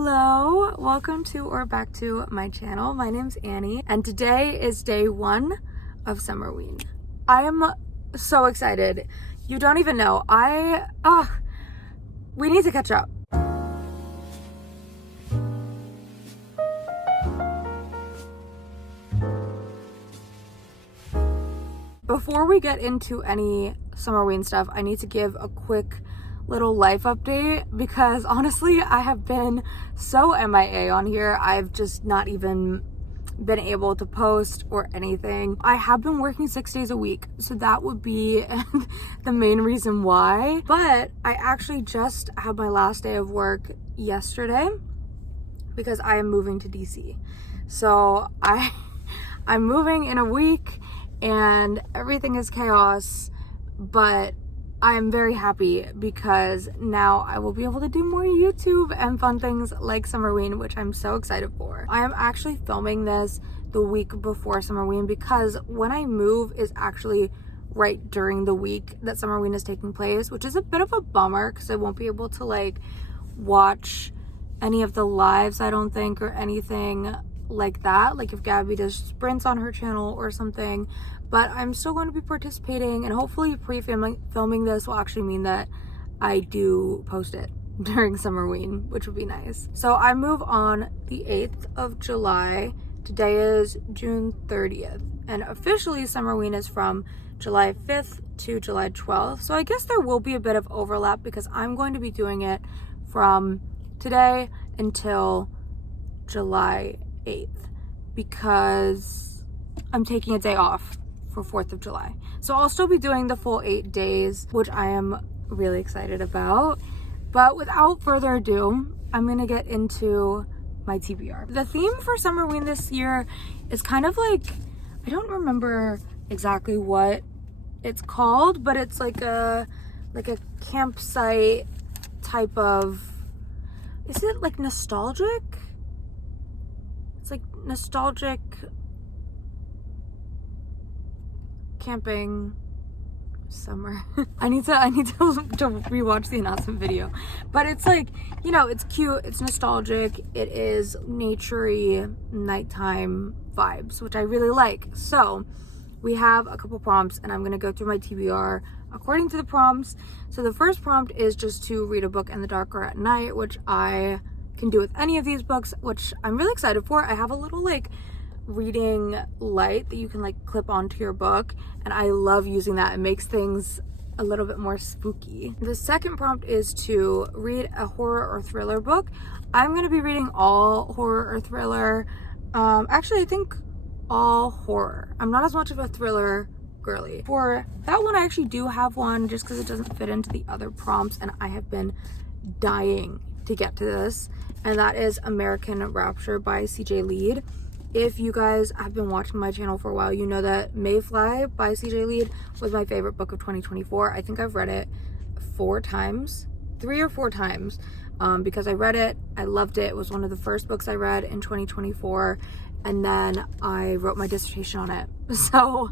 Hello, welcome to or back to my channel. My name's Annie and today is day 1 of SUMMERWEEN. I am so excited. You don't even know. We need to catch up. Before we get into any SUMMERWEEN stuff, I need to give a quick little life update because honestly I have been so MIA on here. I've just not even been able to post or anything. I have been working 6 days a week, so that would be the main reason why. But I actually just had my last day of work yesterday because I am moving to DC. So I'm moving in a week and everything is chaos, but I'm very happy because now I will be able to do more YouTube and fun things like SUMMERWEEN, which I'm so excited for. I am actually filming this the week before SUMMERWEEN because when I move is actually right during the week that SUMMERWEEN is taking place, which is a bit of a bummer because I won't be able to like watch any of the lives, I don't think, or anything like that, like if Gabby does sprints on her channel or something. But I'm still going to be participating, and hopefully filming this will actually mean that I do post it during SUMMERWEEN, which would be nice. So I move on the 8th of July. Today is June 30th, and officially SUMMERWEEN is from July 5th to July 12th. So I guess there will be a bit of overlap because I'm going to be doing it from today until July 8th because I'm taking a day off for 4th of July. So I'll still be doing the full 8 days, which I am really excited about. But without further ado, I'm gonna get into my TBR. The theme for SUMMERWEEN this year is kind of like, I don't remember exactly what it's called, but it's like a campsite type of, is it like nostalgic? It's like nostalgic camping summer. I need to rewatch the announcement video, but it's like, you know, it's cute, it's nostalgic, it is naturey nighttime vibes, which I really like. So we have a couple prompts and I'm gonna go through my TBR according to the prompts. So the first prompt is just to read a book in the dark or at night, which I can do with any of these books, which I'm really excited for. I have a little like reading light that you can like clip onto your book, and I love using that. It makes things a little bit more spooky. The second prompt is to read a horror or thriller book. I'm going to be reading all horror or thriller. Actually I think all horror. I'm not as much of a thriller girly. For that one I actually do have one just because it doesn't fit into the other prompts, and I have been dying to get to this, and that is American Rapture by CJ Lead. If you guys have been watching my channel for a while, you know that Mayfly by CJ Lead was my favorite book of 2024. I think I've read it 3 or 4 times, because I read it, I loved it. It was one of the first books I read in 2024, and then I wrote my dissertation on it. So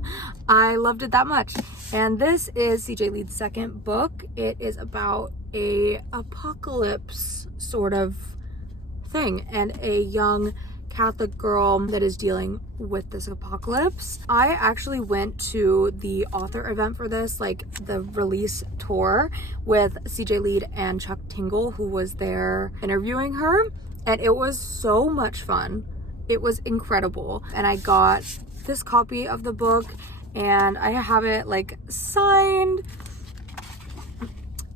I loved it that much. And this is CJ Lead's second book. It is about a apocalypse sort of thing and a young Catholic girl that is dealing with this apocalypse. I actually went to the author event for this, like the release tour with CJ Lead and Chuck Tingle, who was there interviewing her, and it was so much fun. It was incredible. And I got this copy of the book and I have it like signed,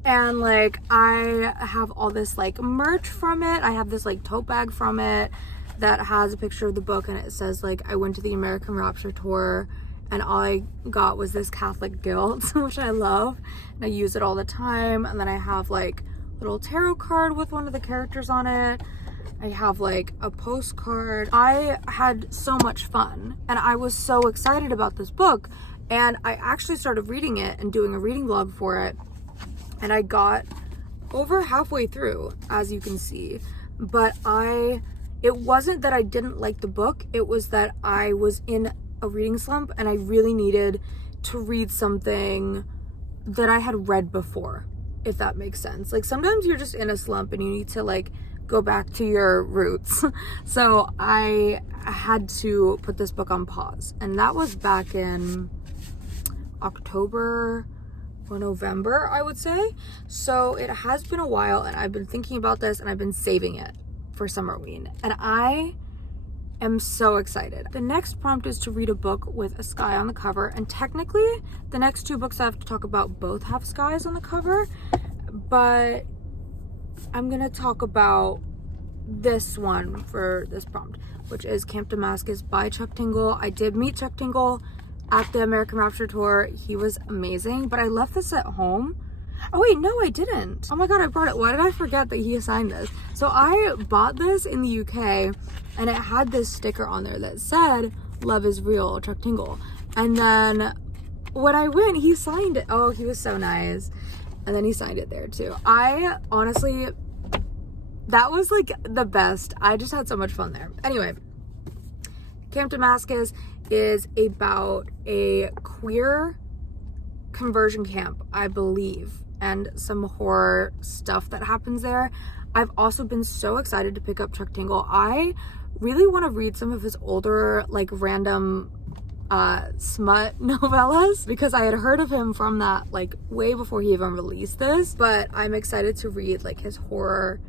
and like I have all this like merch from it. I have this like tote bag from it that has a picture of the book, and it says like I went to the American Rapture tour, and all I got was this Catholic guilt, which I love, and I use it all the time. And then I have like a little tarot card with one of the characters on it. I have like a postcard. I had so much fun and I was so excited about this book, and I actually started reading it and doing a reading vlog for it, and I got over halfway through, as you can see. But it wasn't that I didn't like the book, it was that I was in a reading slump and I really needed to read something that I had read before, if that makes sense. Like sometimes you're just in a slump and you need to like go back to your roots. So I had to put this book on pause, and that was back in October or November, I would say. So it has been a while, and I've been thinking about this, and I've been saving it for Summerween, and I am so excited. The next prompt is to read a book with a sky on the cover, and technically the next 2 books I have to talk about both have skies on the cover, but I'm gonna talk about this one for this prompt, which is Camp Damascus by Chuck Tingle. I did meet Chuck Tingle at the American Rapture tour. He was amazing, but I left this at home. Oh wait, no, I didn't. Oh my god, I brought it. Why did I forget that he assigned this? So I bought this in the UK, and it had this sticker on there that said, "Love is real, Chuck Tingle." And then when I went, he signed it. Oh, he was so nice. And then he signed it there too. I honestly, that was like the best. I just had so much fun there. Anyway, Camp Damascus is about a queer conversion camp, I believe, and some horror stuff that happens there. I've also been so excited to pick up Chuck Tingle. I really want to read some of his older, like, random smut novellas, because I had heard of him from that, like, way before he even released this. But I'm excited to read, like, his horror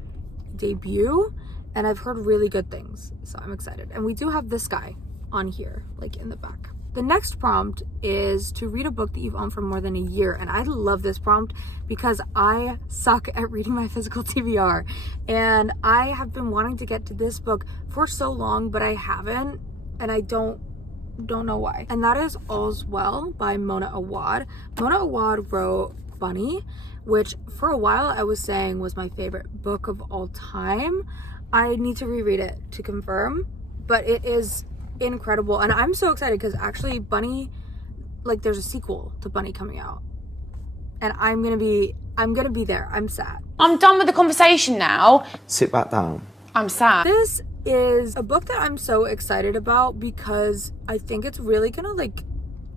debut, and I've heard really good things, so I'm excited. And we do have this guy on here, like, in the back. The next prompt is to read a book that you've owned for more than a year. And I love this prompt because I suck at reading my physical TBR. And I have been wanting to get to this book for so long, but I haven't. And I don't know why. And that is All's Well by Mona Awad. Mona Awad wrote Bunny, which for a while I was saying was my favorite book of all time. I need to reread it to confirm, but it is incredible, and I'm so excited because actually Bunny, like, there's a sequel to Bunny coming out, and I'm gonna be there. I'm sad. I'm done with the conversation now. Sit back down. I'm sad. This is a book that I'm so excited about because I think it's really gonna, like,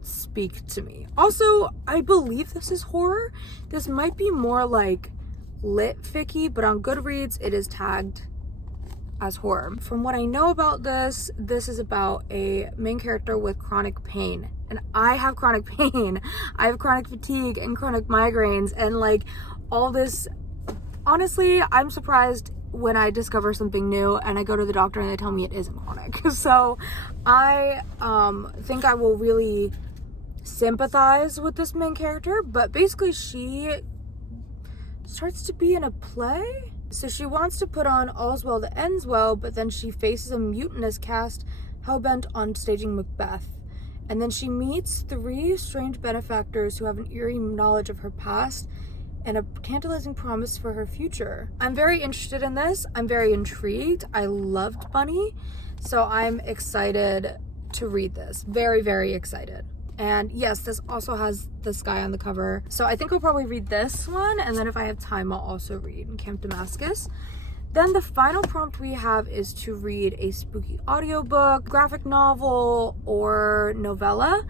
speak to me. Also, I believe this is horror. This might be more like lit ficky, but on Goodreads it is tagged as horror. From what I know about this is about a main character with chronic pain, and I have chronic pain. I have chronic fatigue and chronic migraines, and like all this. Honestly, I'm surprised when I discover something new and I go to the doctor and they tell me it isn't chronic. So I think I will really sympathize with this main character, but basically she starts to be in a play. So she wants to put on All's Well That Ends Well, but then she faces a mutinous cast hellbent on staging Macbeth. And then she meets 3 strange benefactors who have an eerie knowledge of her past and a tantalizing promise for her future. I'm very interested in this. I'm very intrigued. I loved Bunny, so I'm excited to read this. Very, very excited. And yes, this also has this guy on the cover. So I think I'll probably read this one, and then if I have time, I'll also read Camp Damascus. Then the final prompt we have is to read a spooky audiobook, graphic novel, or novella.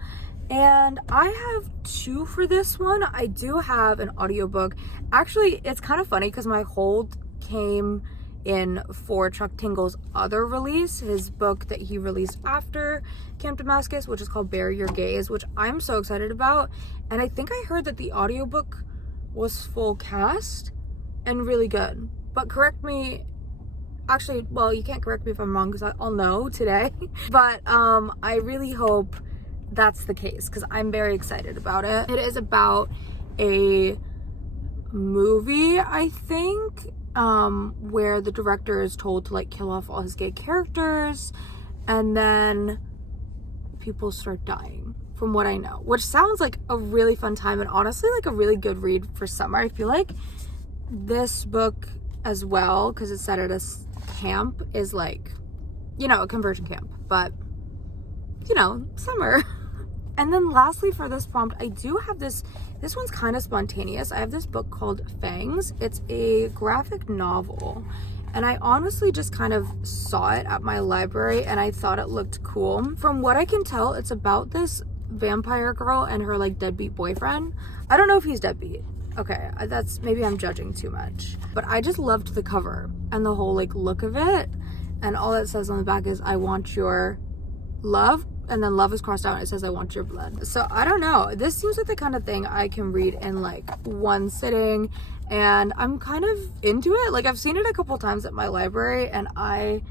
And I have 2 for this one. I do have an audiobook. Actually, it's kind of funny because my hold came in for Chuck Tingle's other release, his book that he released after Camp Damascus, which is called Bury Your Gaze, which I'm so excited about. And I think I heard that the audiobook was full cast and really good. But correct me, actually, well, you can't correct me if I'm wrong because I'll know today. But I really hope that's the case because I'm very excited about it. It is about a movie, I think, where the director is told to, like, kill off all his gay characters, and then people start dying, from what I know, which sounds like a really fun time and honestly like a really good read for summer. I feel like this book as well, because it's set at a camp, is like, you know, a conversion camp, but, you know, summer. And then lastly for this prompt, I do have this one's kind of spontaneous. I have this book called Fangs. It's a graphic novel, and I honestly just kind of saw it at my library and I thought it looked cool. From what I can tell, it's about this vampire girl and her, like, deadbeat boyfriend. I don't know if he's deadbeat. Okay, that's, maybe I'm judging too much. But I just loved the cover and the whole like look of it. And all it says on the back is, I want your love. And then love is crossed out and it says, I want your blood. So I don't know. This seems like the kind of thing I can read in like one sitting. And I'm kind of into it. Like I've seen it a couple times at my library and I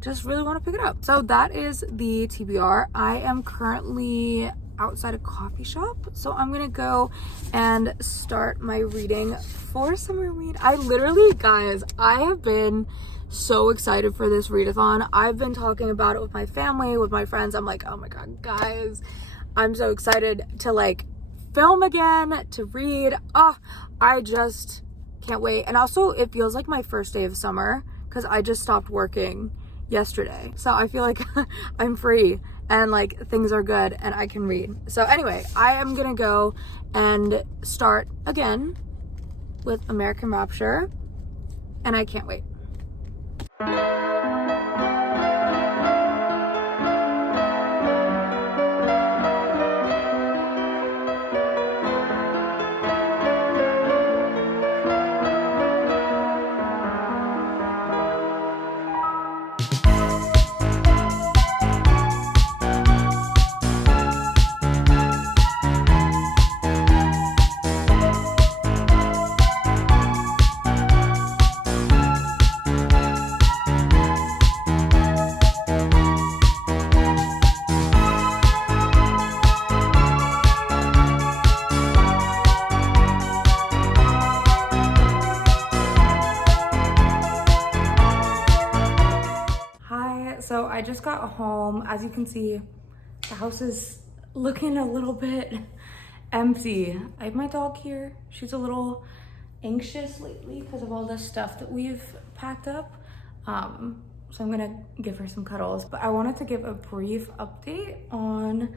just really want to pick it up. So that is the TBR. I am currently outside a coffee shop, so I'm gonna go and start my reading for Summerween. I literally, guys, I have been so excited for this readathon. I've been talking about it with my family, with my friends. I'm like, oh my god, guys, I'm so excited to like film again, to read. Oh, I just can't wait. And also it feels like my first day of summer because I just stopped working yesterday, so I feel like I'm free and like things are good and I can read. So anyway, I am gonna go and start again with American Rapture and I can't wait. So I just got home. As you can see, the house is looking a little bit empty. I have my dog here. She's a little anxious lately because of all the stuff that we've packed up. So I'm gonna give her some cuddles. But I wanted to give a brief update on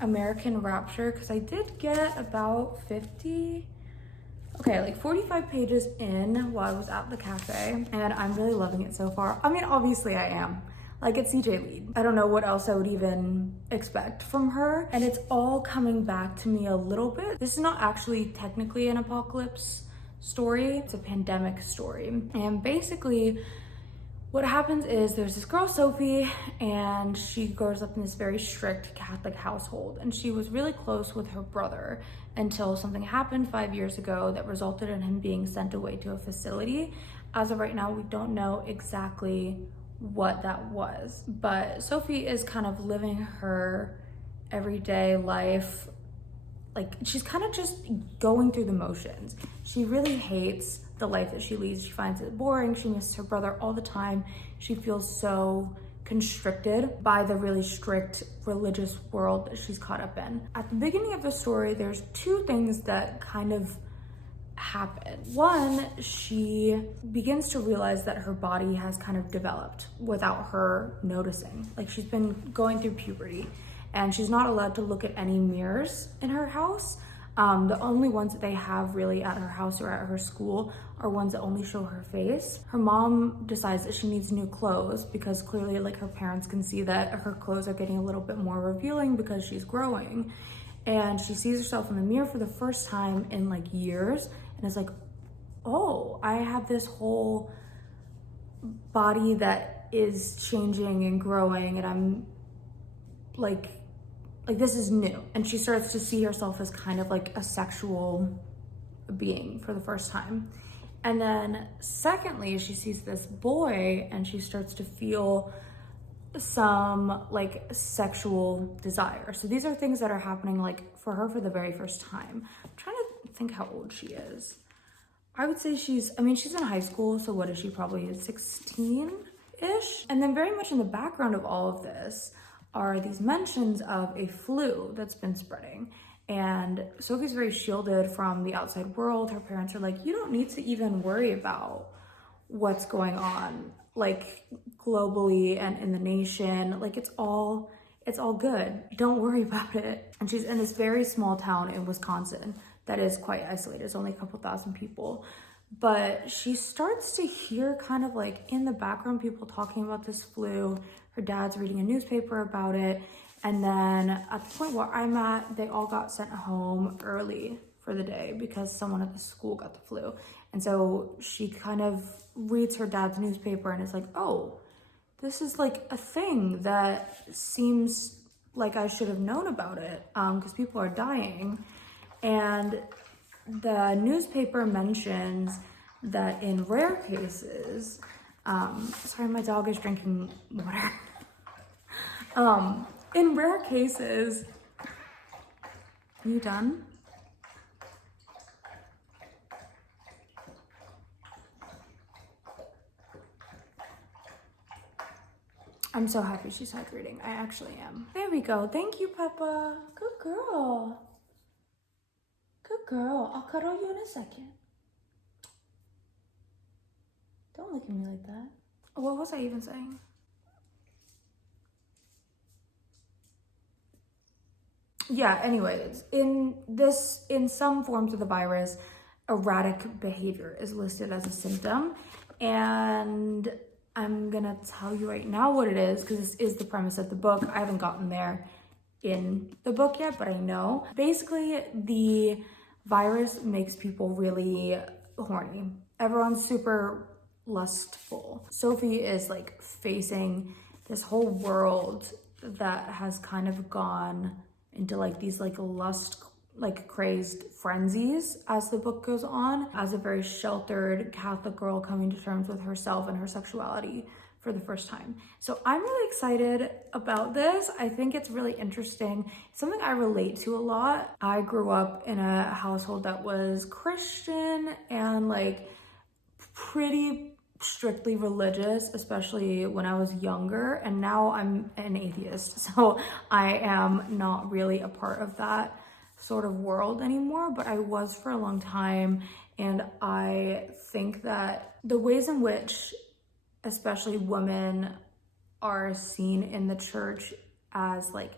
American Rapture because I did get about 45 pages in while I was at the cafe, and I'm really loving it so far. I mean, obviously I am. Like, it's CJ Lead. I don't know what else I would even expect from her. And it's all coming back to me a little bit. This is not actually technically an apocalypse story. It's a pandemic story. And basically, what happens is there's this girl, Sophie, and she grows up in this very strict Catholic household. And she was really close with her brother until something happened 5 years ago that resulted in him being sent away to a facility. As of right now, we don't know exactly what that was, but Sophie is kind of living her everyday life. Like, she's kind of just going through the motions. She really hates the life that she leads. She finds it boring. She misses her brother all the time. She feels so constricted by the really strict religious world that she's caught up in. At the beginning of the story, there's two things that kind of happen. One, she begins to realize that her body has kind of developed without her noticing. Like, she's been going through puberty and she's not allowed to look at any mirrors in her house. The only ones that they have really at her house or at her school are ones that only show her face. Her mom decides that she needs new clothes because clearly, like, her parents can see that her clothes are getting a little bit more revealing because she's growing. And she sees herself in the mirror for the first time in like years and is like, oh, I have this whole body that is changing and growing and I'm like this is new. And she starts to see herself as kind of like a sexual being for the first time. And then secondly, she sees this boy and she starts to feel some like sexual desire. So these are things that are happening like for her for the very first time. I'm trying to think how old she is. I would say she's in high school. So what is she, probably 16-ish? And then very much in the background of all of this are these mentions of a flu that's been spreading. And Sophie's very shielded from the outside world. Her parents are like, you don't need to even worry about what's going on, like globally and in the nation. Like, it's all good. Don't worry about it. And she's in this very small town in Wisconsin that is quite isolated. It's only a couple thousand people. But she starts to hear kind of like in the background people talking about this flu. Her dad's reading a newspaper about it. And then at the point where I'm at, they all got sent home early for the day because someone at the school got the flu. And so she kind of reads her dad's newspaper and is like, oh, this is like a thing that seems like I should have known about it because people are dying. And the newspaper mentions that in rare cases, sorry, my dog is drinking water. In rare cases, are you done? I'm so happy she's hydrating. I actually am. There we go. Thank you, Peppa. Good girl. Good girl. I'll cuddle you in a second. Don't look at me like that. What was I even saying? Yeah, anyways, in some forms of the virus, erratic behavior is listed as a symptom. And I'm gonna tell you right now what it is, because this is the premise of the book. I haven't gotten there in the book yet, but I know. Basically, the virus makes people really horny. Everyone's super lustful. Sophie is like facing this whole world that has kind of gone into like these like lust, like crazed frenzies as the book goes on, as a very sheltered Catholic girl coming to terms with herself and her sexuality for the first time. So I'm really excited about this. I think it's really interesting. It's something I relate to a lot. I grew up in a household that was Christian and like pretty strictly religious, especially when I was younger, and now I'm an atheist, so I am not really a part of that sort of world anymore, but I was for a long time. And I think that the ways in which especially women are seen in the church as like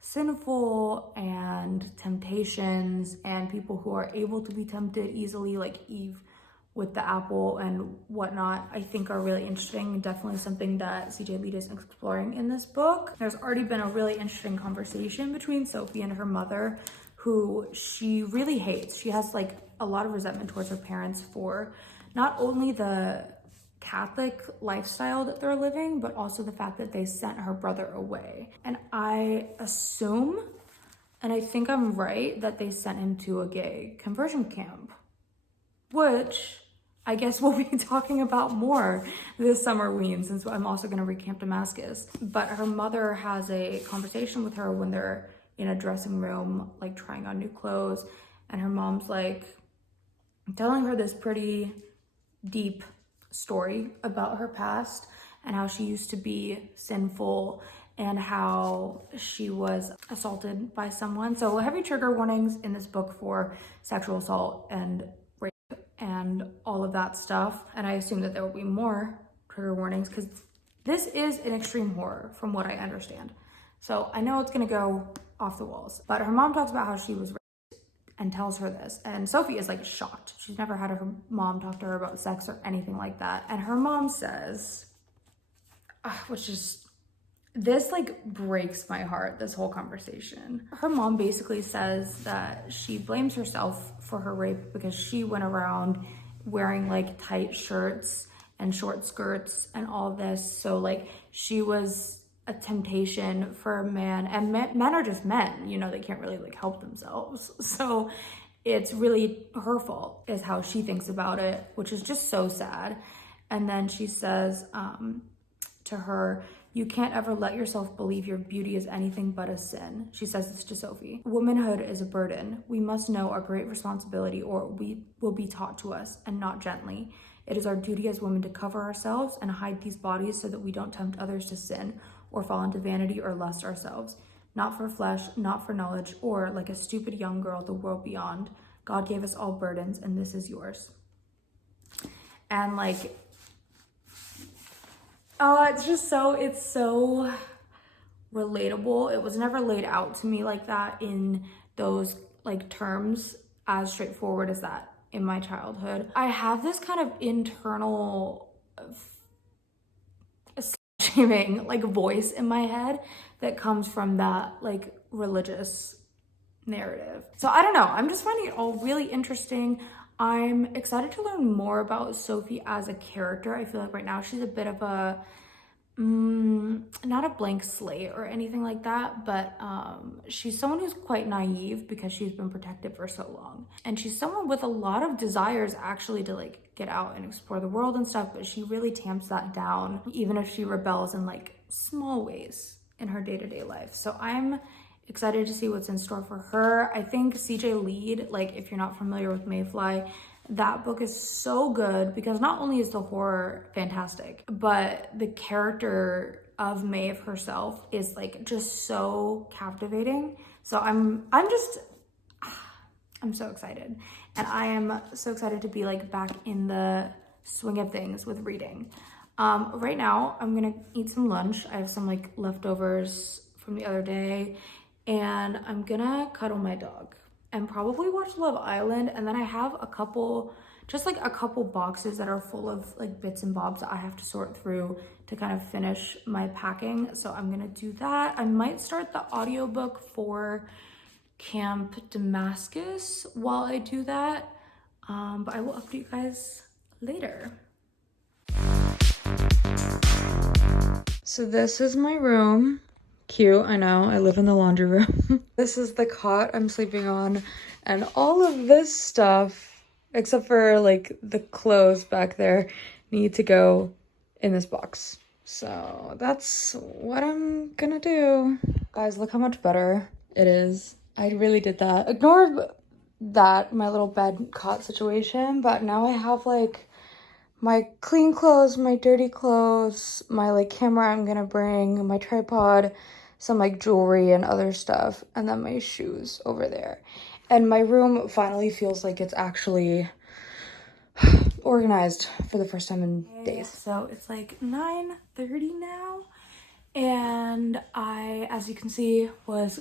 sinful and temptations and people who are able to be tempted easily, like Eve with the apple and whatnot, I think are really interesting. Definitely something that CJ Lead is exploring in this book. There's already been a really interesting conversation between Sophie and her mother, who she really hates. She has like a lot of resentment towards her parents for not only the Catholic lifestyle that they're living, but also the fact that they sent her brother away. And I assume, and I think I'm right, that they sent him to a gay conversion camp, which I guess we'll be talking about more this SUMMERWEEN, since I'm also gonna read Camp Damascus. But her mother has a conversation with her when they're in a dressing room, like trying on new clothes. And her mom's like telling her this pretty deep story about her past and how she used to be sinful and how she was assaulted by someone. So heavy trigger warnings in this book for sexual assault and rape and all of that stuff. And I assume that there will be more trigger warnings because this is an extreme horror from what I understand. So I know it's gonna go off the walls, but her mom talks about how she was raped and tells her this. And Sophie is like shocked. She's never had her mom talk to her about sex or anything like that. And her mom says, which is, this like breaks my heart, this whole conversation. Her mom basically says that she blames herself for her rape because she went around wearing like tight shirts and short skirts and all this. So like she was a temptation for a man, and men are just men, you know, they can't really like help themselves. So it's really her fault is how she thinks about it, which is just so sad. And then she says to her, you can't ever let yourself believe your beauty is anything but a sin. She says this to Sophie. Womanhood is a burden. We must know our great responsibility, or we will be taught to us, and not gently. It is our duty as women to cover ourselves and hide these bodies so that we don't tempt others to sin or fall into vanity or lust ourselves. Not for flesh, not for knowledge, or like a stupid young girl, the world beyond. God gave us all burdens, and this is yours. And like, oh, it's so relatable. It was never laid out to me like that in those like terms as straightforward as that in my childhood. I have this kind of internal shaming like voice in my head that comes from that like religious narrative. So I don't know, I'm just finding it all really interesting. I'm excited to learn more about Sophie as a character. I feel like right now she's a bit of a not a blank slate or anything like that, but she's someone who's quite naive because she's been protected for so long, and she's someone with a lot of desires actually to like get out and explore the world and stuff, but she really tamps that down even if she rebels in like small ways in her day-to-day life. So I'm excited to see what's in store for her. I think CJ Lead, like if you're not familiar with Mayfly, that book is so good because not only is the horror fantastic, but the character of Maeve herself is like just so captivating. So I'm so excited, and I am so excited to be like back in the swing of things with reading. Right now I'm gonna eat some lunch. I have some like leftovers from the other day, and I'm gonna cuddle my dog and probably watch Love Island. And then I have a couple boxes that are full of like bits and bobs that I have to sort through to kind of finish my packing. So I'm gonna do that. I might start the audiobook for Camp Damascus while I do that. But I will update you guys later. So this is my room. Cute, I know, I live in the laundry room. This is the cot I'm sleeping on, and all of this stuff, except for like the clothes back there, need to go in this box. So that's what I'm gonna do. Guys, look how much better it is. I really did that. Ignore that, my little bed cot situation, but now I have like my clean clothes, my dirty clothes, my like camera I'm gonna bring, my tripod, some like jewelry and other stuff, and then my shoes over there. And my room finally feels like it's actually organized for the first time in days. So it's like 9:30 now, and I, as you can see, was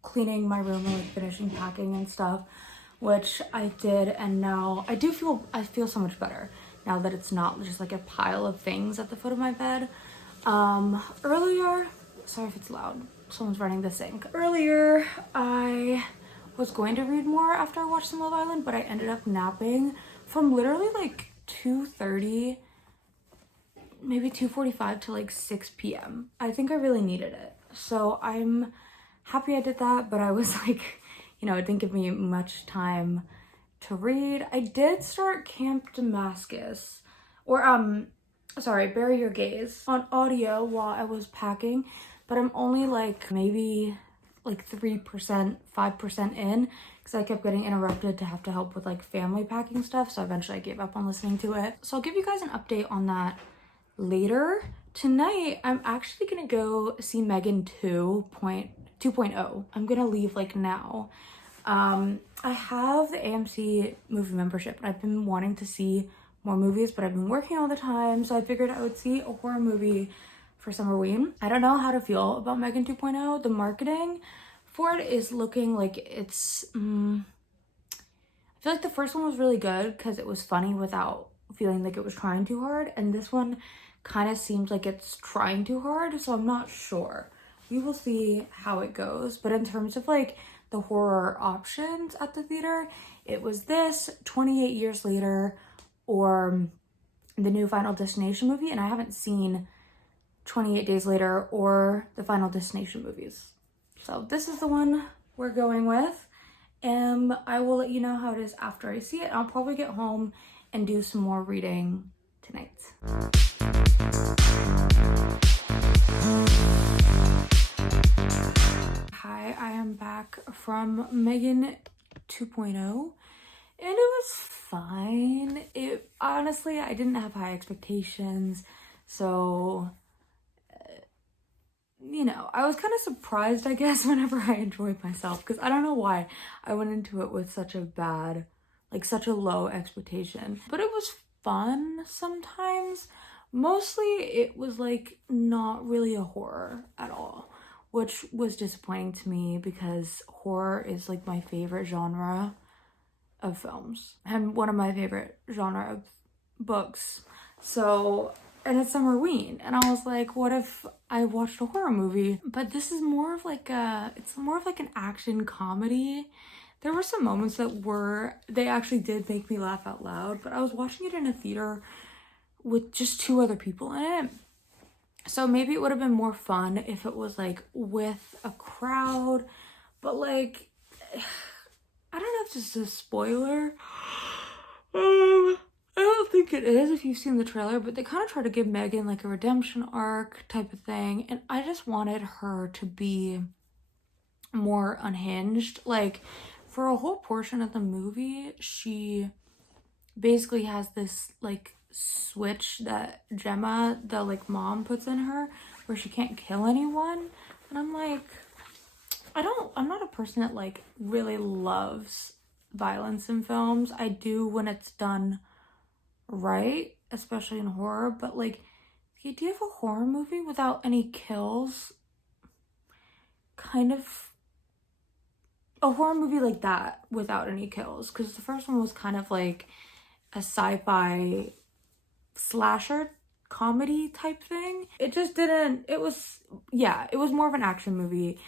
cleaning my room and like finishing packing and stuff, which I did, and now I feel so much better now that it's not just like a pile of things at the foot of my bed. Earlier, sorry if it's loud, someone's running the sink. Earlier, I was going to read more after I watched some Love Island, but I ended up napping from literally like 2:30, maybe 2:45 to like 6 p.m. I think I really needed it. So I'm happy I did that, but I was like, you know, it didn't give me much time to read. I did start Camp Damascus, or Bury Your Gaze, on audio while I was packing, but I'm only like maybe like 3%, 5% in, because I kept getting interrupted to have to help with like family packing stuff, so eventually I gave up on listening to it. So I'll give you guys an update on that later. Tonight, I'm actually gonna go see m3gan 2.0. I'm gonna leave like now. I have the AMC movie membership, and I've been wanting to see more movies, but I've been working all the time, so I figured I would see a horror movie for SUMMERWEEN. I don't know how to feel about m3gan 2.0. The marketing for it is looking like it's, I feel like the first one was really good because it was funny without feeling like it was trying too hard, and this one kind of seems like it's trying too hard, so I'm not sure. We will see how it goes. But in terms of like the horror options at the theater, it was this, 28 Years Later, or the new Final Destination movie, and I haven't seen 28 Days Later or the Final Destination movies. So this is the one we're going with, and I will let you know how it is after I see it. I'll probably get home and do some more reading tonight. Hi, I am back from m3gan 2.0, and it was fine. It honestly, I didn't have high expectations, so you know, I was kind of surprised, I guess, whenever I enjoyed myself, because I don't know why I went into it with such a low expectation. But it was fun sometimes. Mostly it was like not really a horror at all, which was disappointing to me because horror is like my favorite genre of films and one of my favorite genre of books. So and it's SUMMERWEEN, and I was like, what if I watched a horror movie? But this is more of like it's more of like an action comedy. There were some moments they actually did make me laugh out loud, but I was watching it in a theater with just 2 other people in it. So maybe it would have been more fun if it was like with a crowd, but like, I don't know if this is a spoiler. I don't think it is if you've seen the trailer, but they kind of try to give Megan like a redemption arc type of thing, and I just wanted her to be more unhinged. Like, for a whole portion of the movie, she basically has this like switch that Gemma, the like mom, puts in her where she can't kill anyone, and I'm like, I'm not a person that like really loves violence in films. I do when it's done right, especially in horror, but like the idea of a horror movie without any kills, kind of a horror movie like that without any kills, because the first one was kind of like a sci-fi slasher comedy type thing. It just didn't, it was more of an action movie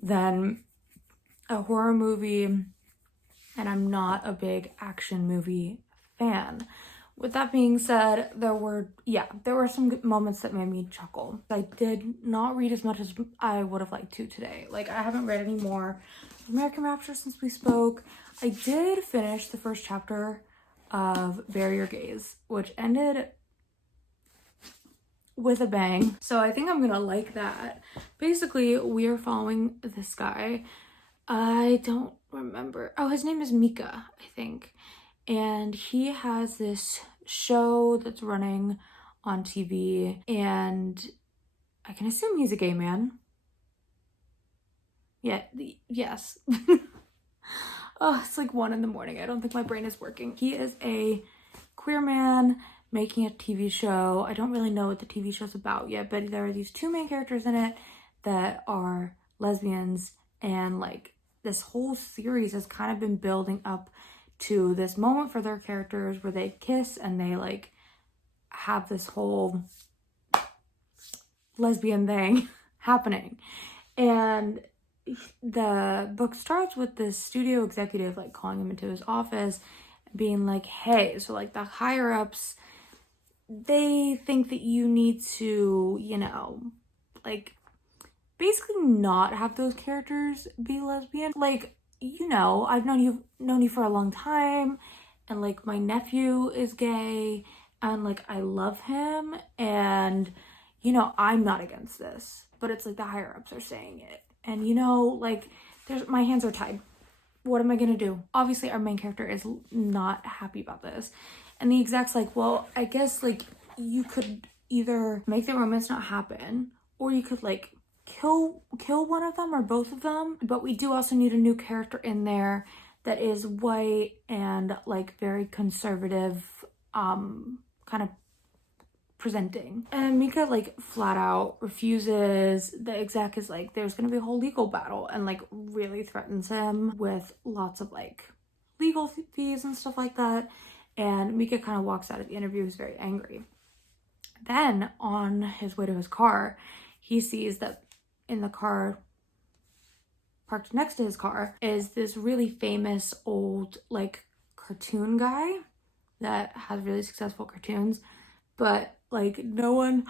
than a horror movie, and I'm not a big action movie fan. With that being said, there were some moments that made me chuckle. I did not read as much as I would have liked to today. Like, I haven't read any more American Rapture since we spoke. I did finish the first chapter of Bury Your Gaze, which ended with a bang. So I think I'm gonna like that. Basically, we are following this guy. I don't remember. Oh, his name is Mika, I think. And he has this show that's running on TV, and I can assume he's a gay man. Yeah, yes. Oh, it's like 1 a.m. I don't think my brain is working. He is a queer man making a TV show. I don't really know what the TV show's about yet, but there are these 2 main characters in it that are lesbians, and like this whole series has kind of been building up to this moment for their characters where they kiss and they like have this whole lesbian thing happening. And the book starts with this studio executive like calling him into his office, being like, hey, so like the higher ups, they think that you need to, you know, like basically not have those characters be lesbian. Like, you know, I've known you for a long time, and like my nephew is gay, and like I love him, and you know, I'm not against this, but it's like the higher ups are saying it, and you know, like my hands are tied. What am I gonna do? Obviously our main character is not happy about this, and the exec's like, well, I guess like you could either make the romance not happen, or you could like kill one of them or both of them, but we do also need a new character in there that is white and like very conservative, kind of presenting. And Mika like flat out refuses. The exec is like, there's gonna be a whole legal battle, and like really threatens him with lots of like legal fees and stuff like that. And Mika kind of walks out of the interview, he's very angry. Then on his way to his car, he sees that in the car parked next to his car is this really famous old like cartoon guy that has really successful cartoons, but like no one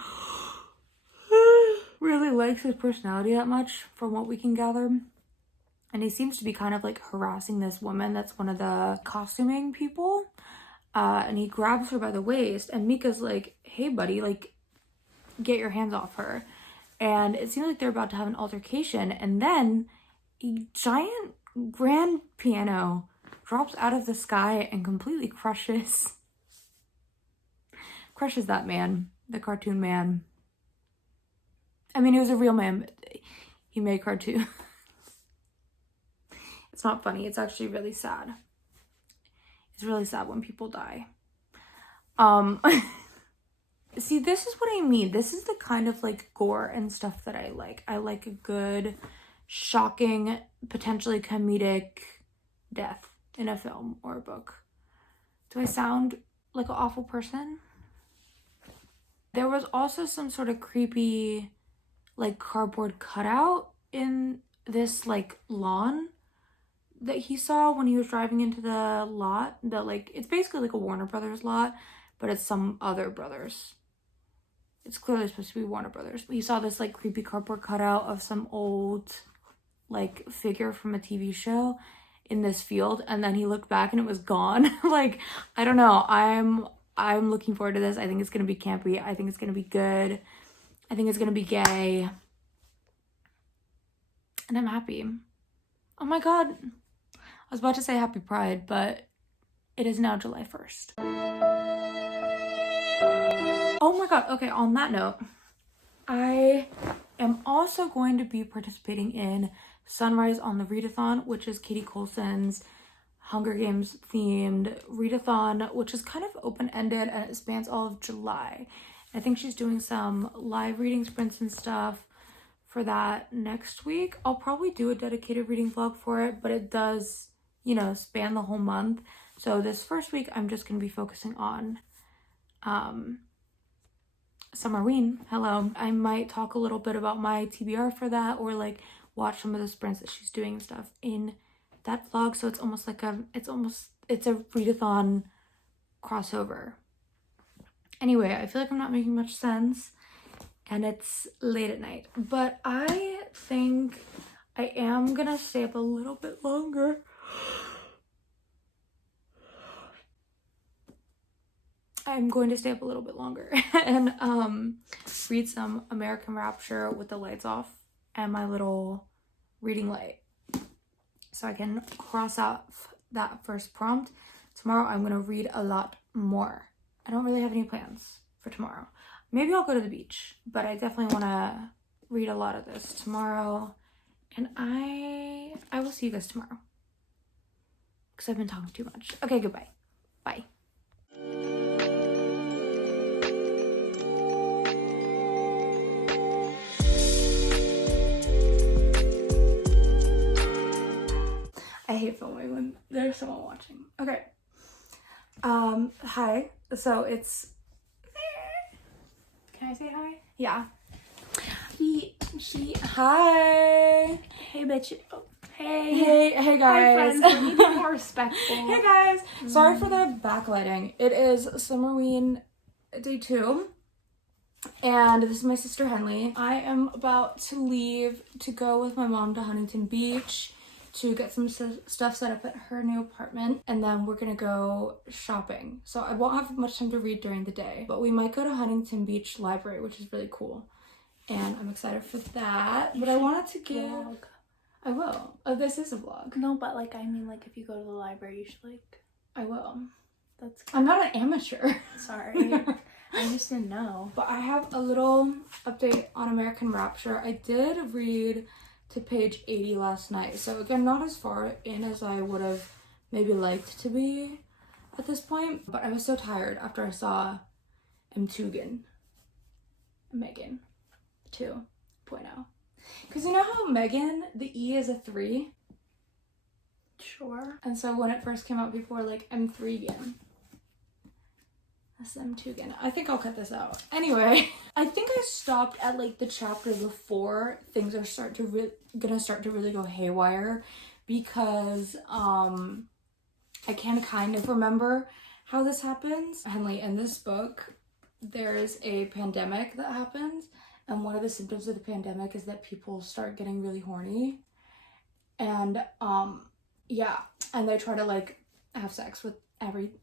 really likes his personality that much from what we can gather. And he seems to be kind of like harassing this woman that's one of the costuming people, and he grabs her by the waist, and Mika's like, hey buddy, like get your hands off her. And it seems like they're about to have an altercation, and then a giant grand piano drops out of the sky and completely crushes that man, the cartoon man. I mean, he was a real man, but he made cartoon. It's not funny. It's actually really sad. It's really sad when people die. See, this is what I mean. This is the kind of like gore and stuff that I like. I like a good, shocking, potentially comedic death in a film or a book. Do I sound like an awful person? There was also some sort of creepy like cardboard cutout in this like lawn that he saw when he was driving into the lot. It's basically like a Warner Brothers lot, but it's some other brothers. It's clearly supposed to be Warner Brothers. But he saw this like creepy cardboard cutout of some old like figure from a TV show in this field, and then he looked back and it was gone. Like, I don't know. I'm looking forward to this. I think it's gonna be campy. I think it's gonna be good. I think it's gonna be gay. And I'm happy. Oh my god. I was about to say happy Pride, but it is now July 1st. Oh my god. Okay, on that note, I am also going to be participating in Sunrise on the Readathon, which is Katie Coulson's Hunger Games themed readathon, which is kind of open-ended and it spans all of July. I think she's doing some live reading sprints and stuff for that next week. I'll probably do a dedicated reading vlog for it, but it does, you know, span the whole month. So this first week, I'm just going to be focusing on SUMMERWEEN. Hello. I might talk a little bit about my TBR for that, or like watch some of the sprints that she's doing and stuff in that vlog. So it's almost like it's a readathon crossover. Anyway, I feel like I'm not making much sense and it's late at night, but I think I am gonna stay up a little bit longer. I'm going to stay up a little bit longer and read some American Rapture with the lights off and my little reading light, so I can cross off that first prompt. Tomorrow I'm gonna read a lot more. I don't really have any plans for tomorrow. Maybe I'll go to the beach, but I definitely want to read a lot of this tomorrow, and I will see you guys tomorrow because I've been talking too much. Okay, goodbye. Bye. I hate filming when there's someone watching. Okay. Hi. So it's... Can I say hi? Yeah. Hi. Hey, bitch. Oh, hey. Hey guys. Hi, friends. We need to be more respectful. Hey guys. Sorry for the backlighting. It is SUMMERWEEN day 2. And this is my sister Henley. I am about to leave to go with my mom to Huntington Beach to get some stuff set up at her new apartment, and then we're gonna go shopping. So I won't have much time to read during the day, but we might go to Huntington Beach Library, which is really cool, and I'm excited for that. But I wanted to give... Vlog. I will. Oh, this is a vlog. No, but like, I mean, like, if you go to the library, you should like... I will. That's good. I'm not an amateur. Sorry. I just didn't know. But I have a little update on American Rapture. I did read to page 80 last night, so again, not as far in as I would have maybe liked to be at this point, but I was so tired after I saw m3gan 2.0, because you know how m3gan, the E is a 3? Sure. And so when it first came out, people were like m3gan. That's m3gan. I think I'll cut this out. Anyway, I think I stopped at like the chapter before things are gonna start to really go haywire, because I can kind of remember how this happens. Henley, in this book, there's a pandemic that happens, and one of the symptoms of the pandemic is that people start getting really horny, and yeah, and they try to like have sex with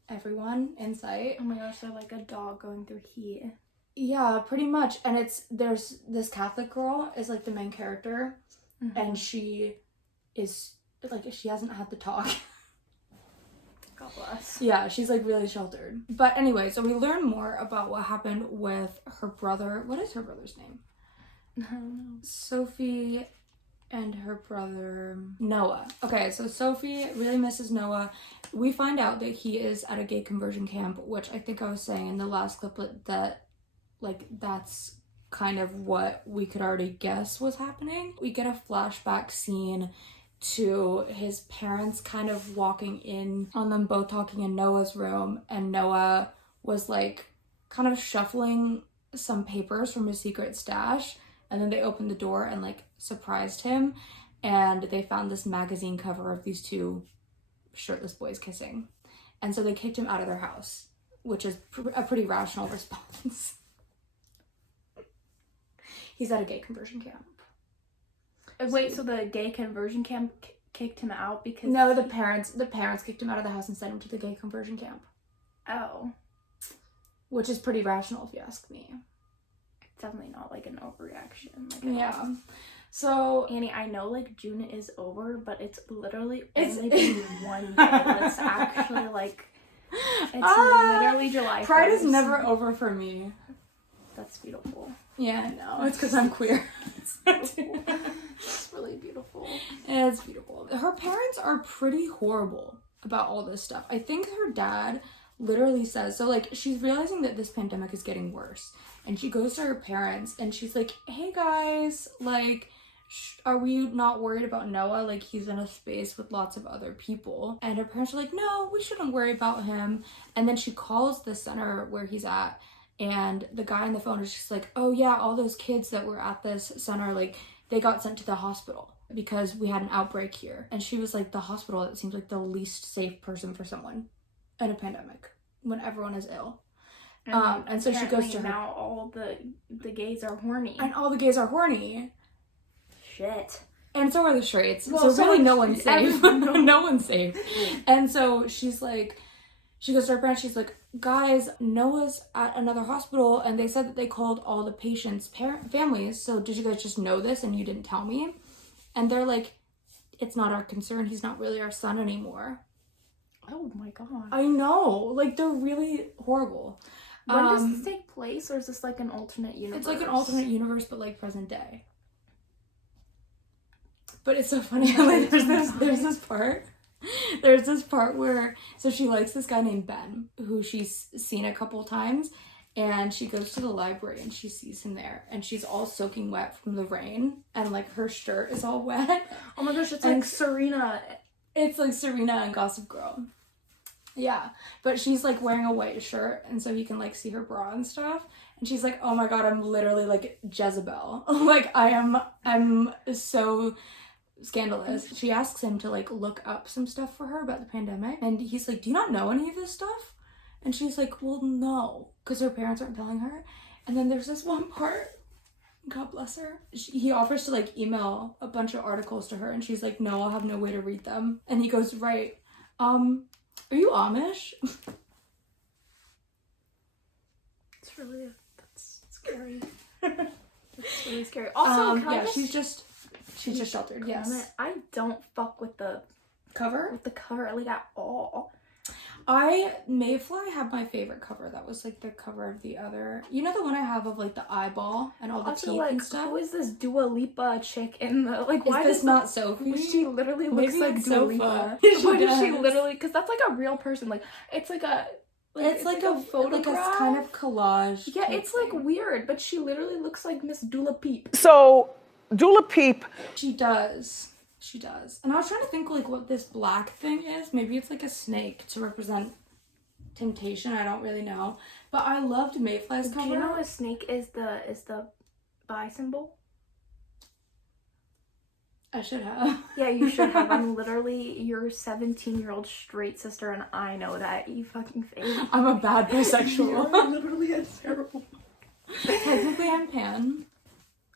everyone in sight. Oh my gosh, they're like a dog going through heat. Yeah, pretty much. And there's this Catholic girl is like the main character, and she is like, she hasn't had to talk. God bless. Yeah, she's like really sheltered. But anyway, so we learn more about what happened with her brother. What is her brother's name? I don't know. Sophie and her brother Noah. Okay, so Sophie really misses Noah. We find out that he is at a gay conversion camp, which I think I was saying in the last clip that like that's kind of what we could already guess was happening. We get a flashback scene to his parents kind of walking in on them both talking in Noah's room, and Noah was like kind of shuffling some papers from his secret stash, and then they opened the door and like surprised him, and they found this magazine cover of these two shirtless boys kissing, and so they kicked him out of their house, which is a pretty rational response. He's at a gay conversion camp. Wait, so the gay conversion camp kicked him out because... No, the parents kicked him out of the house and sent him to the gay conversion camp. Oh. Which is pretty rational if you ask me. It's definitely not like an overreaction. Like, Yeah. So... Annie, I know like June is over, but it's literally only been 1 day. That's actually like... It's literally July 1st. Pride is never over for me. That's beautiful. Yeah, I know. It's because I'm queer. It's really beautiful. It's beautiful. Her parents are pretty horrible about all this stuff. I think her dad literally says, so like she's realizing that this pandemic is getting worse, and she goes to her parents and she's like, hey guys, like, are we not worried about Noah? Like, he's in a space with lots of other people. And her parents are like, no, we shouldn't worry about him. And then she calls the center where he's at, and the guy on the phone is just like, oh yeah, all those kids that were at this center, like, they got sent to the hospital because we had an outbreak here. And she was like, the hospital, it seems like the least safe person for someone in a pandemic when everyone is ill. And so she goes to her. Now all the gays are horny. And all the gays are horny. Shit. And so are the straights. Well, so really no one's safe. everyone- No one's safe. And so she's like, she goes to her parents, she's like, guys, Noah's at another hospital and they said that they called all the patients' families, so did you guys just know this and you didn't tell me? And they're like, it's not our concern, he's not really our son anymore. Oh my god. I know, like, they're really horrible. When does this take place, or is this like an alternate universe? It's like an alternate universe, but like present day. But it's so funny, like, there's this part where, so she likes this guy named Ben, who she's seen a couple times, and she goes to the library and she sees him there, and she's all soaking wet from the rain, and like her shirt is all wet. Oh my gosh, it's like Serena. It's like Serena and Gossip Girl. Yeah, but she's like wearing a white shirt, and so he can like see her bra and stuff. And she's like, oh my god, I'm literally like Jezebel. Like, I'm so scandalous. She asks him to like look up some stuff for her about the pandemic, and he's like, do you not know any of this stuff? And she's like, well, no, because her parents aren't telling her. And then there's this one part, God bless her, he offers to like email a bunch of articles to her, and she's like, no, I'll have no way to read them. And he goes, right, are you Amish? It's really, that's scary. That's really scary. Also, yeah, she's just sheltered. Yes. I don't fuck with the cover like at all. Mayfly had my favorite cover. That was like the cover of the other, you know, the one I have of like the eyeball and all the Also, teeth like, and stuff. who is this Dua Lipa chick in the, like, why is this does not Sophie? She literally looks Maybe like it's Dua Sofa. Lipa. She Why does she does. literally, because that's like a real person, like, it's like a it's like a photograph. like a kind of collage. Yeah, type it's like thing. weird, but she literally looks like Miss Dula Peep. So, Dula Peep. She does. And I was trying to think like what this black thing is. Maybe it's like a snake to represent temptation. I don't really know. But I loved Mayfly's cover. Do you know a snake is the bi symbol? I should have. Yeah, you should have. I'm literally your 17-year-old straight sister, and I know that, you fucking fake. I'm a bad bisexual. You're literally a terrible. Technically, I'm pan.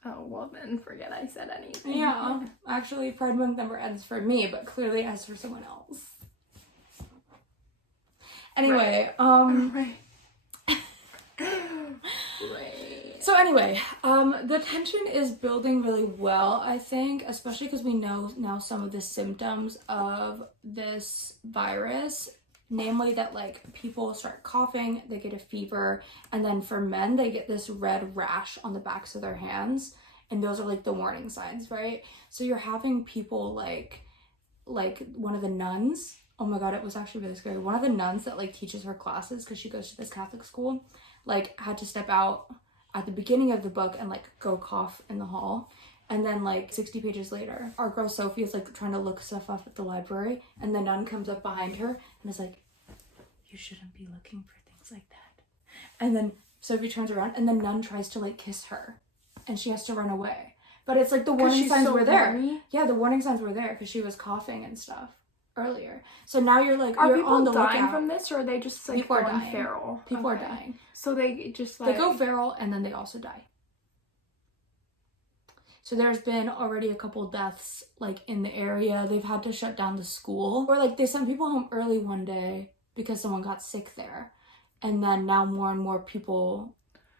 Oh, well then, forget I said anything. Yeah, actually, Pride Month never ends for me, but clearly it ends for someone else. Anyway, Right. So anyway, the tension is building really well, I think, especially because we know now some of the symptoms of this virus, namely that like people start coughing, they get a fever, and then for men they get this red rash on the backs of their hands, and those are like the warning signs, right? So you're having people like one of the nuns, oh my god, it was actually really scary, one of the nuns that like teaches her classes, because she goes to this Catholic school, like had to step out at the beginning of the book and like go cough in the hall. And then like 60 pages later, our girl Sophie is like trying to look stuff up at the library, and the nun comes up behind her and is like, you shouldn't be looking for things like that. And then Sophie turns around and the nun tries to like kiss her and she has to run away. But it's like the warning signs were there. Horny? Yeah, the warning signs were there because she was coughing and stuff earlier. So now you're like, are you're people on the dying lookout. from this, or are they just like People are going dying. feral? People are dying. So they just like they go feral and then they also die. So there's been already a couple deaths like in the area. They've had to shut down the school, or like they sent people home early one day because someone got sick there, and then now more and more people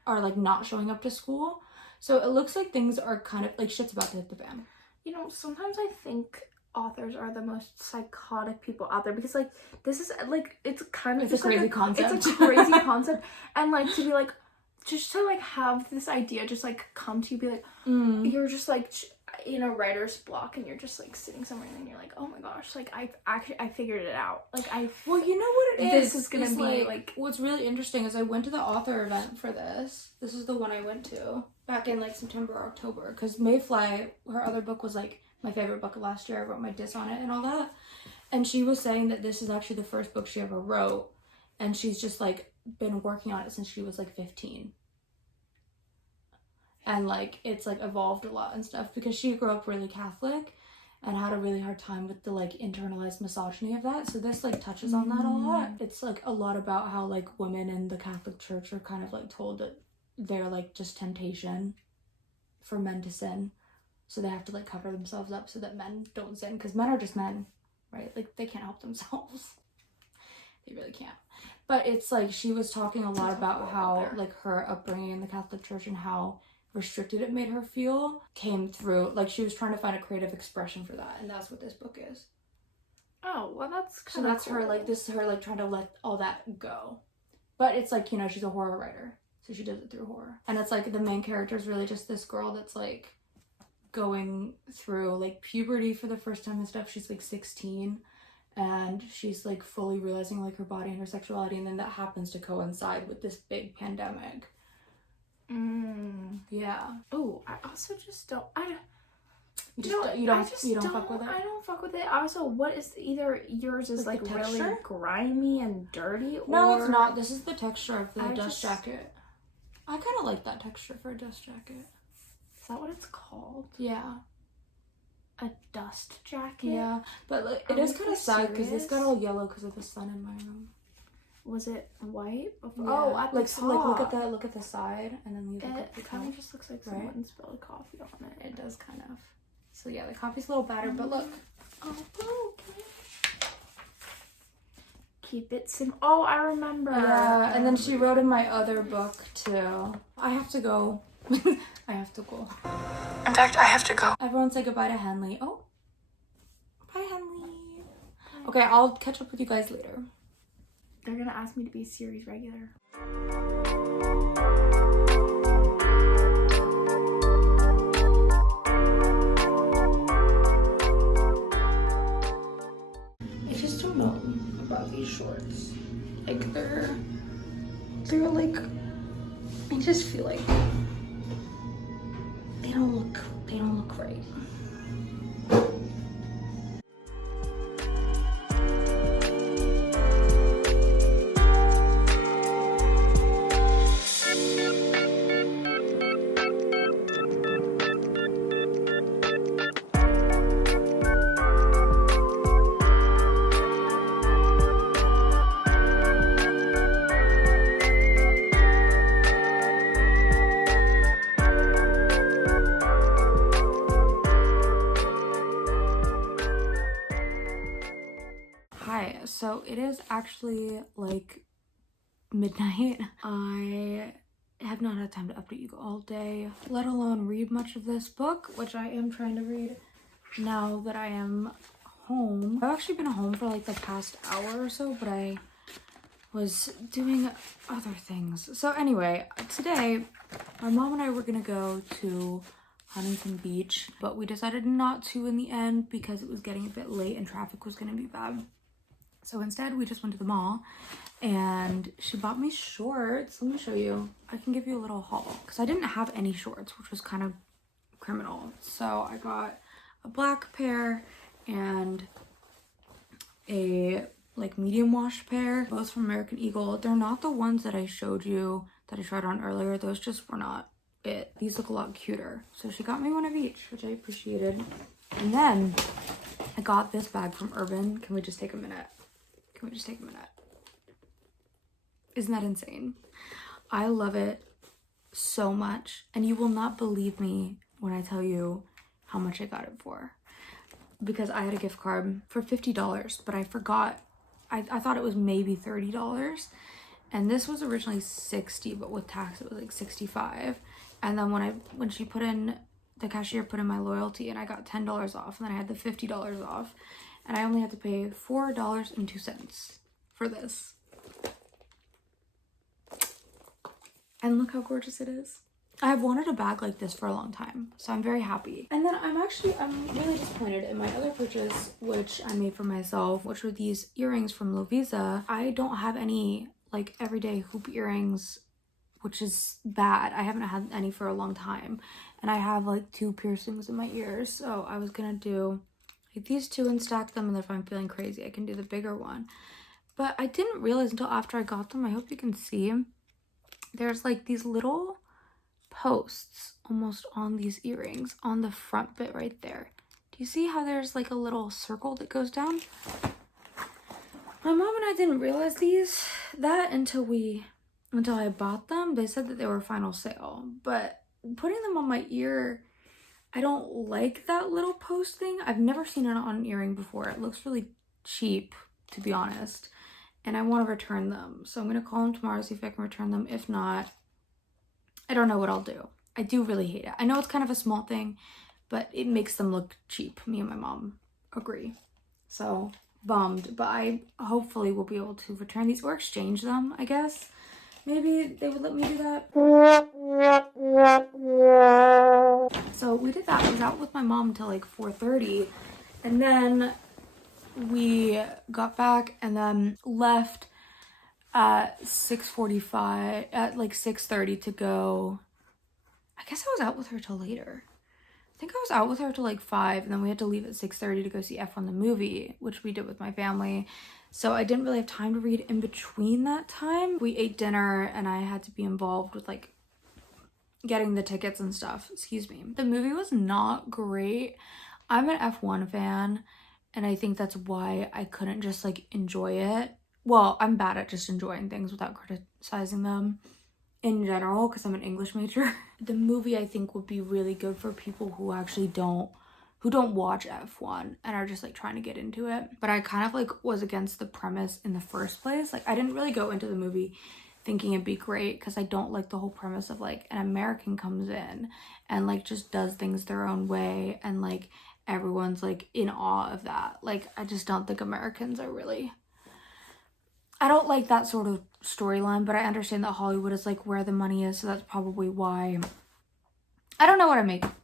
are like not showing up to school. So it looks like things are kind of like shit's about to hit the fan. You know, sometimes I think authors are the most psychotic people out there, because like this is like it's kind of It's a crazy like concept. It's a crazy concept, and like to be like just to like have this idea just like come to you, be like you're just like in a writer's block and you're just like sitting somewhere and you're like, oh my gosh, like I figured it out. Like well, you know what it is? This is gonna be like what's really interesting is I went to the author event for this. This is the one I went to back in like September or October, because Mayfly, her other book, was like my favorite book of last year. I wrote my diss on it and all that, and she was saying that this is actually the first book she ever wrote, and she's just like been working on it since she was like 15. And like it's like evolved a lot and stuff, because she grew up really Catholic and had a really hard time with the like internalized misogyny of that. So this like touches on that a lot. It's like a lot about how like women in the Catholic Church are kind of like told that they're like just temptation for men to sin, so they have to like cover themselves up so that men don't sin, because men are just men, right? Like they can't help themselves. They really can't. But it's like she was talking a lot about how like her upbringing in the Catholic Church and how restricted it made her feel came through. Like she was trying to find a creative expression for that, and that's what this book is. oh well, that's So kind of that's her like, this is her like trying to let all that go. But it's like, you know, she's a horror writer, so she does it through horror. And it's like the main character is really just this girl that's like going through like puberty for the first time and stuff. She's like 16 and she's like fully realizing like her body and her sexuality, and then that happens to coincide with this big pandemic. Yeah. Oh, I also just don't. You don't fuck with it? I don't fuck with it. Also, what is either yours is Like like the really texture? grimy and dirty? No, or it's not. This is the texture of the I dust just- jacket. I kind of like that texture for a dust jacket. Is that what it's called? Yeah. A dust jacket? Yeah, but like, it Are is we kind of for sad because this got serious? all yellow because of the sun in my room. Was it white before? Yeah. Oh, at the like top. so, like look at the side and then you look at the It kind top. of just looks like Right? someone spilled coffee on it. It does kind of. So yeah, the coffee's a little battered, but look. Oh, okay. Keep it simple. Oh, I remember. Yeah, and then she wrote in my other book too. I have to go. I have to go. In fact, I have to go. Everyone say goodbye to Henley. Oh, bye Henley. Okay, I'll catch up with you guys later. They're gonna ask me to be a series regular. I just don't know about these shorts. Like they're like, I just feel like they don't look right. Hi, so it is actually like midnight. I have not had time to update you all day, let alone read much of this book, which I am trying to read now that I am home. I've actually been home for like the past hour or so, but I was doing other things. So anyway, today my mom and I were gonna go to Huntington Beach, but we decided not to in the end because it was getting a bit late and traffic was gonna be bad. So instead we just went to the mall and she bought me shorts. Let me show you. I can give you a little haul because I didn't have any shorts, which was kind of criminal. So I got a black pair and a like medium wash pair, both from American Eagle. They're not the ones that I showed you that I tried on earlier. Those just were not it. These look a lot cuter. So she got me one of each, which I appreciated. And then I got this bag from Urban. Can we just take a minute? Can we just take a minute? Isn't that insane? I love it so much. And you will not believe me when I tell you how much I got it for. Because I had a gift card for $50, but I forgot. I thought it was maybe $30. And this was originally $60, but with tax it was like $65. And then when she put in, the cashier put in my loyalty and I got $10 off, and then I had the $50 off, and I only had to pay $4.02 for this. And look how gorgeous it is. I've wanted a bag like this for a long time, so I'm very happy. And then I'm really disappointed in my other purchase, which I made for myself, which were these earrings from Lovisa. I don't have any like everyday hoop earrings, which is bad. I haven't had any for a long time, and I have like 2 piercings in my ears, so I was gonna do like these 2 and stack them, and if I'm feeling crazy I can do the bigger one. But I didn't realize until after I got them, I hope you can see, there's like these little posts almost on these earrings on the front bit right there. Do you see how there's like a little circle that goes down? My mom and I didn't realize that until I bought them. They said that they were final sale, but putting them on my ear, I don't like that little post thing. I've never seen it on an earring before. It looks really cheap, to be honest, and I want to return them. So I'm gonna call them tomorrow, see if I can return them. If not, I don't know what I'll do. I do really hate it. I know it's kind of a small thing, but it makes them look cheap. Me and my mom agree. So bummed, but I hopefully will be able to return these or exchange them, I guess. Maybe they would let me do that. So we did that. I was out with my mom until like 4:30, and then we got back and then left at 6:45, at like 6:30 to go. I guess I was out with her till later. I think I was out with her till like 5, and then we had to leave at 6:30 to go see F1 the movie, which we did with my family. So I didn't really have time to read in between that time. We ate dinner and I had to be involved with like getting the tickets and stuff. Excuse me. The movie was not great. I'm an F1 fan, and I think that's why I couldn't just like enjoy it. Well, I'm bad at just enjoying things without criticizing them in general because I'm an English major. The movie I think would be really good for people who actually don't watch F1 and are just like trying to get into it. But I kind of like was against the premise in the first place. Like I didn't really go into the movie thinking it'd be great because I don't like the whole premise of like an American comes in and like just does things their own way and like everyone's like in awe of that. Like I just don't think Americans are really, I don't like that sort of storyline, but I understand that Hollywood is like where the money is, so that's probably why. I don't know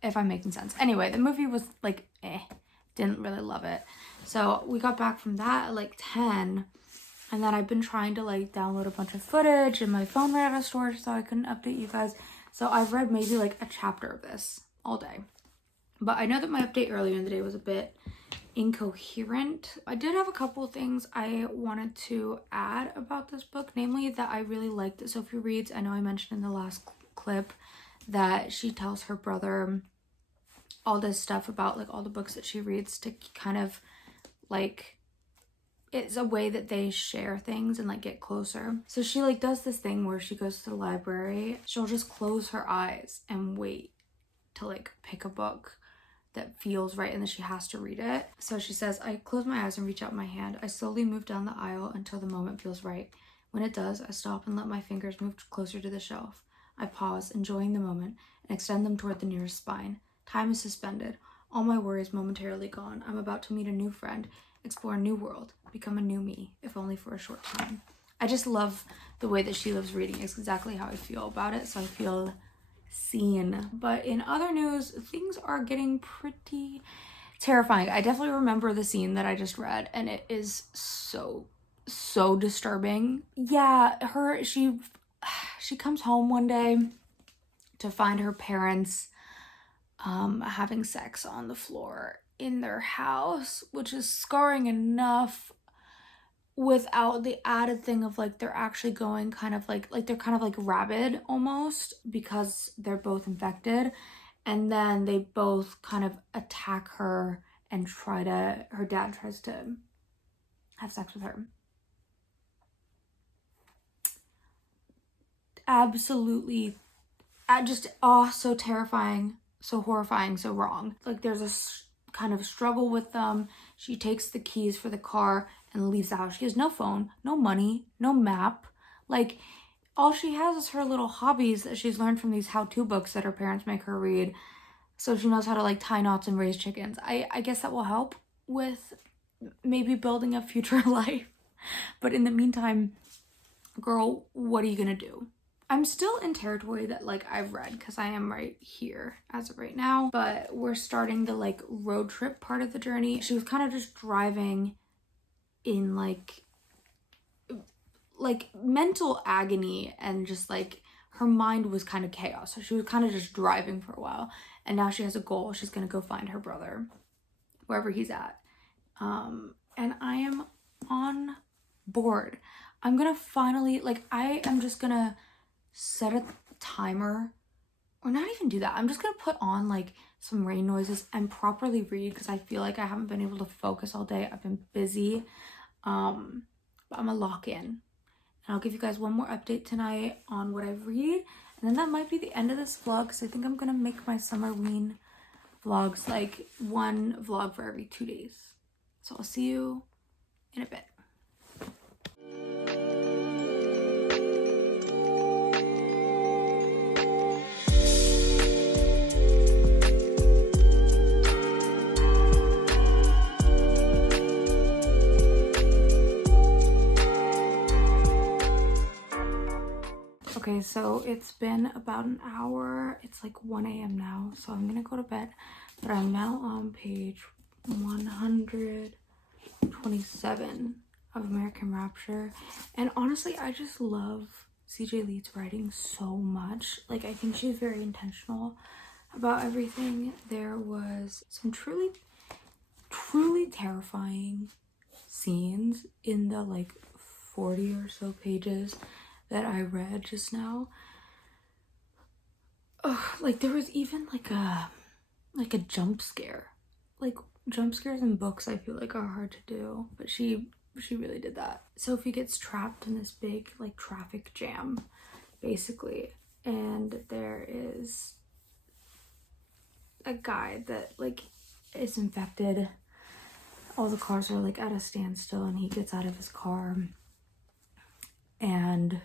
if I'm making sense. Anyway, the movie was like didn't really love it. So we got back from that at like 10, and then I've been trying to like download a bunch of footage and my phone ran out of storage, so I couldn't update you guys. So I've read maybe like a chapter of this all day. But I know that my update earlier in the day was a bit incoherent. I did have a couple of things I wanted to add about this book, namely that I really liked that Sophie reads. I know I mentioned in the last clip that she tells her brother all this stuff about like all the books that she reads to kind of like, it's a way that they share things and like get closer. So she like does this thing where she goes to the library, she'll just close her eyes and wait to like pick a book that feels right, and then she has to read it. So she says, I close my eyes and reach out my hand. I slowly move down the aisle until the moment feels right. When it does, I stop and let my fingers move closer to the shelf. I pause, enjoying the moment, and extend them toward the nearest spine. Time is suspended. All my worries momentarily gone. I'm about to meet a new friend, explore a new world, become a new me, if only for a short time. I just love the way that she loves reading. It's exactly how I feel about it, so I feel seen. But in other news, things are getting pretty terrifying. I definitely remember the scene that I just read, and it is so disturbing. Yeah, she comes home one day to find her parents having sex on the floor in their house, which is scarring enough. without the added thing of like they're actually going kind of like they're kind of like rabid almost because they're both infected, and then they both kind of attack her and her dad tries to have sex with her. Absolutely, just so terrifying, so horrifying, so wrong. Like there's a kind of struggle with them. She takes the keys for the car and leaves the house. She has no phone, no money, no map. Like all she has is her little hobbies that she's learned from these how-to books that her parents make her read. So she knows how to like tie knots and raise chickens. I guess that will help with maybe building a future life. But in the meantime, girl, what are you gonna do? I'm still in territory that like I've read because I am right here as of right now, but we're starting the like road trip part of the journey. She was kind of just driving in like mental agony, and just like her mind was kind of chaos. So she was kind of just driving for a while, and now she has a goal. She's gonna go find her brother wherever he's at. And I am on board. I'm gonna finally, like, I am just gonna set a timer, or not even do that. I'm just gonna put on like some rain noises and properly read because I feel like I haven't been able to focus all day. I've been busy. But I'm gonna lock in, and I'll give you guys one more update tonight on what I read, and then that might be the end of this vlog because I think I'm gonna make my Summerween vlogs like one vlog for every 2 days. So I'll see you in a bit. Okay, so it's been about an hour. It's like 1 a.m. now, so I'm gonna go to bed. But I'm now on page 127 of American Rapture. And honestly, I just love CJ Lee's writing so much. Like, I think she's very intentional about everything. There was some truly terrifying scenes in the like 40 or so pages that I read just now. Like there was even like a jump scare. Like jump scares in books I feel like are hard to do, but she really did that. Sophie gets trapped in this big like traffic jam basically, and there is a guy that like is infected. All the cars are like at a standstill, and he gets out of his car and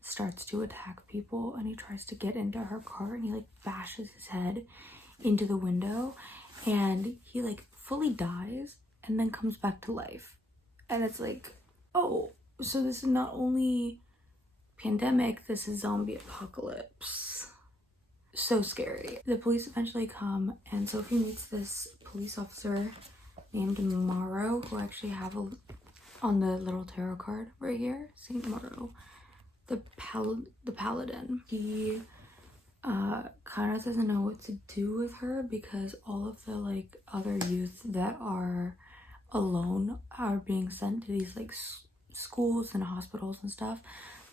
starts to attack people, and he tries to get into her car, and he like bashes his head into the window, and he like fully dies and then comes back to life. And it's like, oh, so this is not only pandemic, this is zombie apocalypse. So scary. The police eventually come, and Sophie meets this police officer named Morrow, who I actually have on the little tarot card right here, Saint Morrow. The paladin. He kind of doesn't know what to do with her because all of the like other youth that are alone are being sent to these like schools and hospitals and stuff,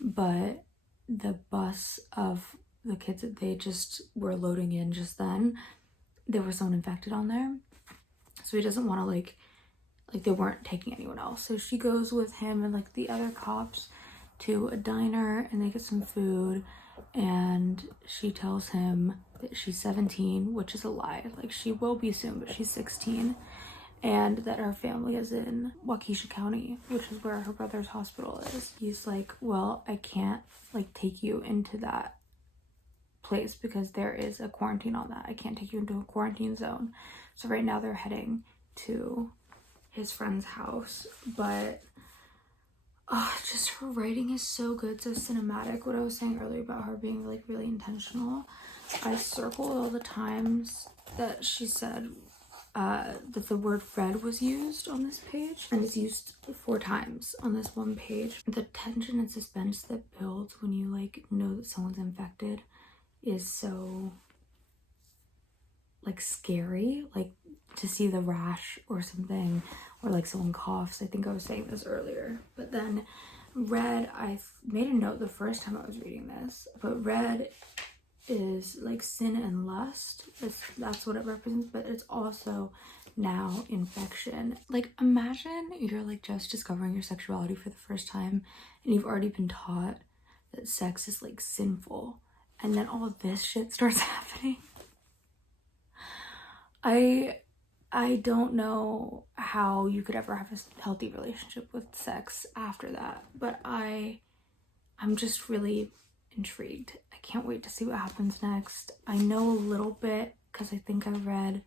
but the bus of the kids that they just were loading in just then, there was someone infected on there, so he doesn't want to like they weren't taking anyone else. So she goes with him and like the other cops to a diner, and they get some food, and she tells him that she's 17, which is a lie. Like she will be soon, but she's 16, and that her family is in Waukesha County, which is where her brother's hospital is. He's like, well, I can't like take you into that place because there is a quarantine on that. I can't take you into a quarantine zone. So right now they're heading to his friend's house, but just her writing is so good, so cinematic. What I was saying earlier about her being like really intentional, I circled all the times that she said that the word red was used on this page, and it's used 4 times on this one page. The tension and suspense that builds when you like know that someone's infected is so like scary. Like to see the rash or something, or like someone coughs. I think I was saying this earlier, but then red, I made a note the first time I was reading this, but red is like sin and lust. That's what it represents, but it's also now infection. Like, imagine you're like just discovering your sexuality for the first time and you've already been taught that sex is like sinful, and then all of this shit starts happening. I don't know how you could ever have a healthy relationship with sex after that, but I'm just really intrigued. I can't wait to see what happens next. I know a little bit because I think I've read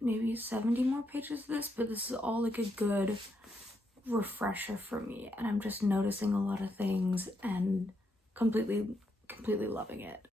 maybe 70 more pages of this, but this is all like a good refresher for me, and I'm just noticing a lot of things and completely loving it.